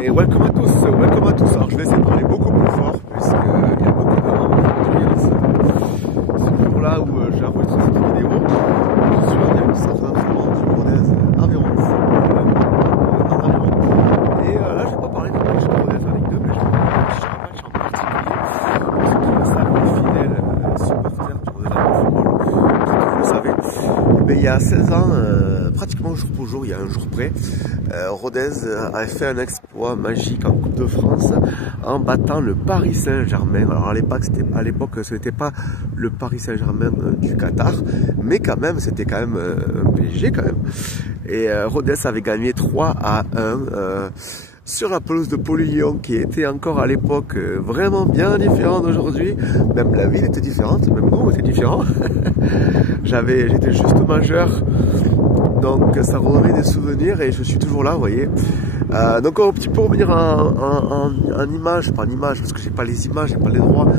Et welcome à tous, welcome à tous. Alors je vais essayer de parler beaucoup plus fort puisqu'il y a beaucoup de gens ce jour-là où j'ai enregistré cette vidéo. Je suis en direct du centre d'entraînement du Rodez Aveyron. En Aveyron. Et là je vais pas parler de match de Rodez avec eux, mais je vais parler d'un match en particulier. Pour ceux qui le savent, les fidèles supporters du Rodez Aveyron Football, vous le savez. Mais il y a 16 ans, pratiquement jour pour jour, il y a un jour près, Rodez avait fait un exploit magique en Coupe de France en battant le Paris Saint-Germain. Alors à l'époque, ce n'était pas le Paris Saint-Germain du Qatar, mais quand même, c'était quand même un PSG quand même. Et Rodez avait gagné 3-1 sur la pelouse de Pau-Lyon, qui était encore à l'époque vraiment bien différente d'aujourd'hui. Même la ville était différente, même nous était différent. J'étais juste majeur. Donc ça redonnait des souvenirs et je suis toujours là, vous voyez. Donc un petit peu revenir en image, pas en image parce que j'ai pas les images, j'ai pas les droits,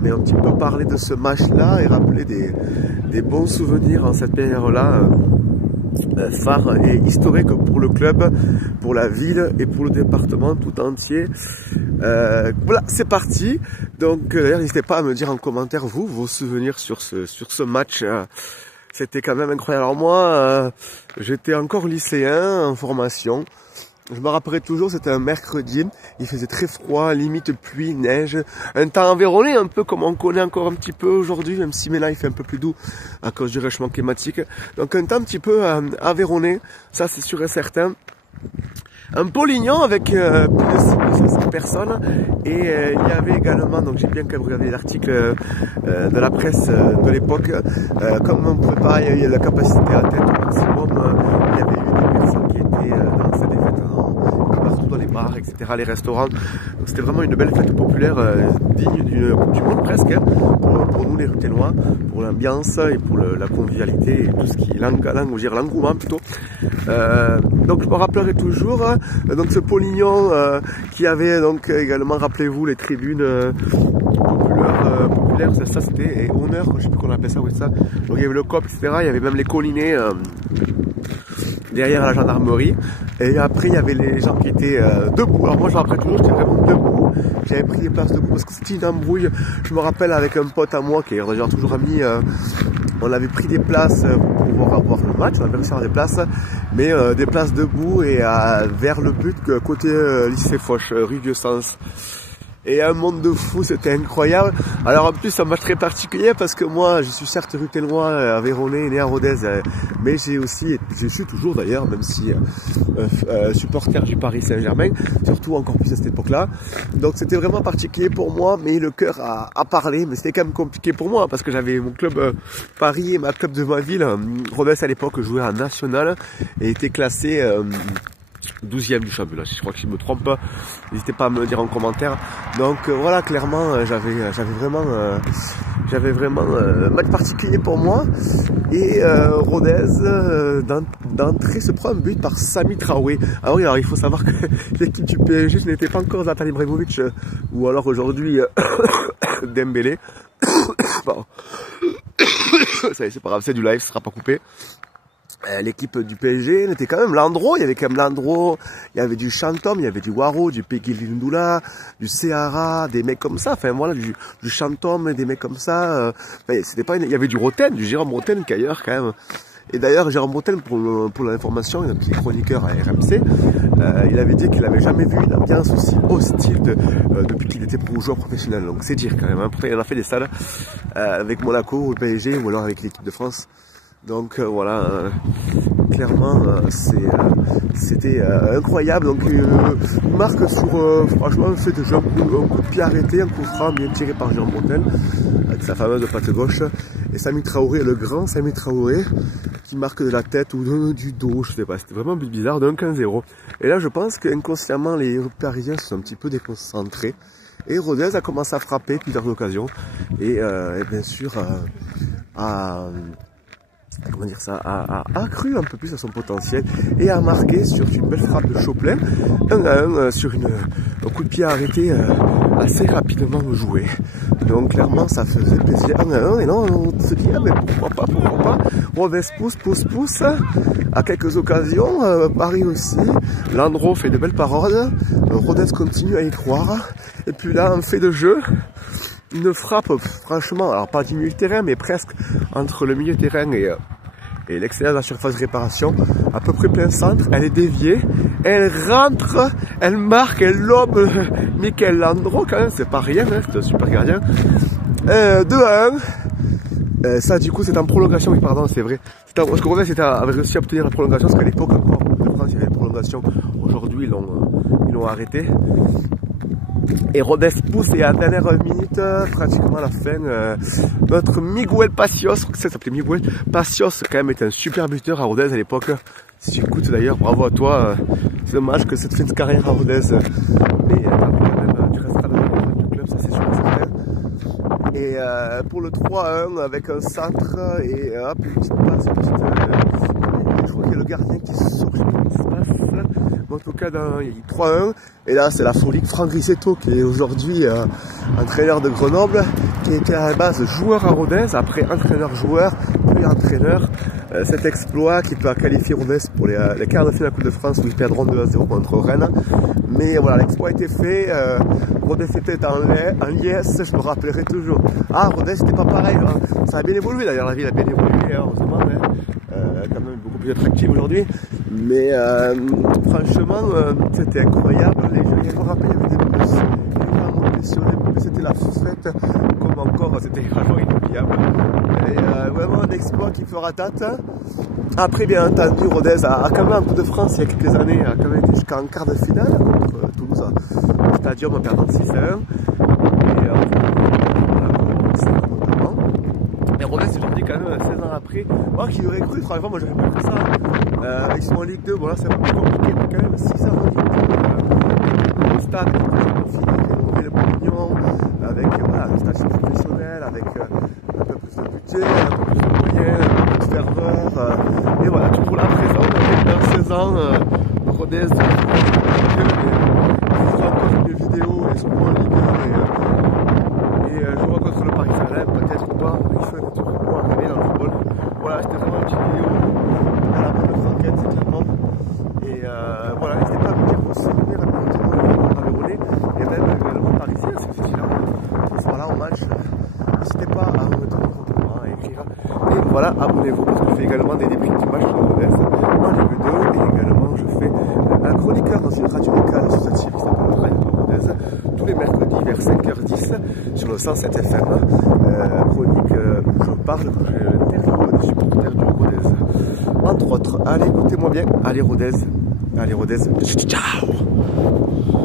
mais un petit peu parler de ce match-là et rappeler des bons souvenirs en cette période-là, phare et historique pour le club, pour la ville et pour le département tout entier. Voilà, c'est parti. Donc d'ailleurs, n'hésitez pas à me dire en commentaire vos souvenirs sur ce match. C'était quand même incroyable. Alors moi, j'étais encore lycéen en formation. Je me rappellerai toujours, c'était un mercredi. Il faisait très froid, limite pluie, neige. Un temps environné, un peu comme on connaît encore un petit peu aujourd'hui, même si maintenant il fait un peu plus doux à cause du réchauffement climatique. Donc un temps un petit peu environné, ça c'est sûr et certain. Un Pau-Lyon avec plus de 500 personnes et il y avait également, donc j'ai bien quand même regardé l'article de la presse de l'époque, comme on pouvait pas, il y a la capacité à tête au maximum, il y avait eu des personnes qui étaient dans cette fête partout dans les bars, etc., les restaurants. Donc c'était vraiment une belle fête populaire digne du monde presque, hein, pour nous les Rutellois, pour l'ambiance et pour la convivialité et tout ce qui est l'engouement plutôt. Donc je me rappellerai toujours donc ce Pau-Lyon qui avait donc également, rappelez-vous, les tribunes populaires, ça c'était honneur, je sais plus comment on appelle ça, oui ça. Donc il y avait le COP, etc. Il y avait même les collinets derrière la gendarmerie. Et après il y avait les gens qui étaient debout. Alors moi je me rappelle toujours, j'étais vraiment debout. J'avais pris des places debout parce que c'était une embrouille. Je me rappelle avec un pote à moi qui est d'ailleurs toujours ami. On avait pris des places pour pouvoir avoir le match, on avait réussi à avoir des places, mais des places debout et vers le but côté lycée Foch, rue Vieux-Sens. Et un monde de fou, c'était incroyable. Alors en plus, un match très particulier parce que moi, je suis certes rutellois, aveyronnais, né à Rodez, mais je suis toujours d'ailleurs, même si supporter du Paris Saint-Germain, surtout encore plus à cette époque-là. Donc c'était vraiment particulier pour moi, mais le cœur a parlé, mais c'était quand même compliqué pour moi parce que j'avais mon club Paris et ma club de ma ville, Rodez à l'époque jouait en national et était classé 12e du championnat, je crois que je me trompe pas, n'hésitez pas à me le dire en commentaire. Donc voilà, clairement j'avais vraiment un match particulier pour moi. Et Rodez d'entrée se prend un but par Sami Traoré. Alors oui, alors il faut savoir que l'équipe du PSG ce n'était pas encore Zlatan Ibrahimovic ou alors aujourd'hui Dembélé. Bon. Ça y est, c'est pas grave, c'est du live, ce sera pas coupé. L'équipe du PSG était quand même Landreau, il y avait quand même Landreau, il y avait du Chantom, il y avait du Waro, du Peggy Lindula, du Seara, des mecs comme ça, enfin voilà, du Chantom, des mecs comme ça, c'était pas il y avait du Roten, du Jérôme Roten qui est ailleurs quand même. Et d'ailleurs, Jérôme Roten, pour l'information, qui est chroniqueur à RMC, il avait dit qu'il n'avait jamais vu une ambiance aussi hostile depuis qu'il était joueur professionnel. Donc c'est dire quand même, hein. Pourtant il en a fait des salles avec Monaco ou le PSG ou alors avec l'équipe de France. Donc voilà, clairement c'était incroyable. Donc une marque sur franchement fait déjà un coup de pied arrêté, un coup franc bien tiré par Jérôme Roten avec sa fameuse patte gauche. Et Sami Traoré, le grand Sami Traoré, qui marque de la tête ou du dos, je sais pas, c'était vraiment un but bizarre, d'un 15-0. Et là je pense qu'inconsciemment les Parisiens se sont un petit peu déconcentrés. Et Rodez a commencé à frapper plusieurs occasions. Et bien sûr comment dire ça, a accru un peu plus à son potentiel et a marqué sur une belle frappe de Chopin, 1-1 sur au coup de pied arrêté assez rapidement joué. Donc clairement ça faisait plaisir. Et non, on se dit, ah, mais pourquoi pas. Rodez pousse. À quelques occasions, Paris aussi. Landreau fait de belles paroles. Rodez continue à y croire. Et puis là, en fait de jeu, une frappe, franchement, alors pas du milieu de terrain, mais presque entre le milieu de terrain et l'extérieur de la surface de réparation, à peu près plein centre. Elle est déviée, elle rentre, elle marque, elle lobe Michael Landreau, quand même, c'est pas rien, hein, c'est un super gardien. 2-1. Ça, du coup, c'est en prolongation, oui, pardon, c'est vrai. Parce que Rodez avait réussi à obtenir la prolongation, parce qu'à l'époque, encore, en France, il y avait une prolongation. Aujourd'hui, ils l'ont arrêté. Et Rodez pousse, et à la dernière minute, pratiquement à la fin, notre Miguel Pacios, ça s'appelait Miguel Pacios, quand même, était un super buteur à Rodez à l'époque. Si tu écoutes d'ailleurs, bravo à toi. C'est dommage que cette fin de carrière à Rodez, mais tu resteras dans le club, ça c'est sûr et certain. Et pour le 3-1, avec un centre, et hop, une petite passe, je crois qu'il y a le gardien qui sort, je sais pas comment ça se passe. En tout cas, il y a 3-1. Et là, c'est la folie de Franck Rissetto, qui est aujourd'hui entraîneur de Grenoble, qui était à la base joueur à Rodez, après entraîneur-joueur, puis entraîneur. Cet exploit qui peut qualifier Rodez pour les quarts de finale de la Coupe de France, où ils perdront 2-0 contre Rennes. Mais voilà, l'exploit a été fait. Rodez était en liesse, je me rappellerai toujours. Ah, Rodez, c'était pas pareil. Hein. Ça a bien évolué d'ailleurs, la ville a bien évolué, heureusement. Quand même beaucoup plus attractive aujourd'hui. Mais franchement, c'était incroyable. Je me rappelle, il y avait des bus, c'était la fête, comme encore, c'était vraiment inoubliable. Et vraiment un exploit qui fera date. Après, bien entendu, Rodez a quand même en Coupe de France, il y a quelques années, a quand même été jusqu'en quart de finale contre Toulouse au Stadium en perdant 6-1. Et et Rodez aujourd'hui quand même 16 ans après. Moi qui aurais cru, franchement moi j'aurais pas cru ça. Ils sont en Ligue 2, bon là c'est un peu plus compliqué, mais quand même 6 ans en Ligue 2. Le stade est complètement fini, le pognon, avec voilà, une station professionnelle, avec un peu plus de budget, un peu plus de moyens, un peu plus de ferveur. Et voilà, toujours là présent, dans 16 ans, Rodez, je vois encore une vidéo, et souvent en Ligue 1, et je vois contre le Paris Saint-Germain, peut-être ou pas, il faut être pour arriver dans le football. Voilà, c'était vraiment une petite vidéo à la bonne franquette, c'est clairement. Et voilà, n'hésitez pas à me dire vos souvenirs, à me dire à le relais, et même le Parisien, c'est celui-là, qui sera là au match. N'hésitez pas à me donner vos points, à écrire. Et voilà, abonnez-vous, parce que je fais également des débriefs du match de Rodez en Ligue 2, et également je fais un chroniqueur dans une radio locale associative qui s'appelle Radio Rodez, tous les mercredis vers 5h10 sur le 107 FM. Chronique où je parle des supporters du Rodez, entre autres. Allez, écoutez-moi bien. Allez Rodez, ciao.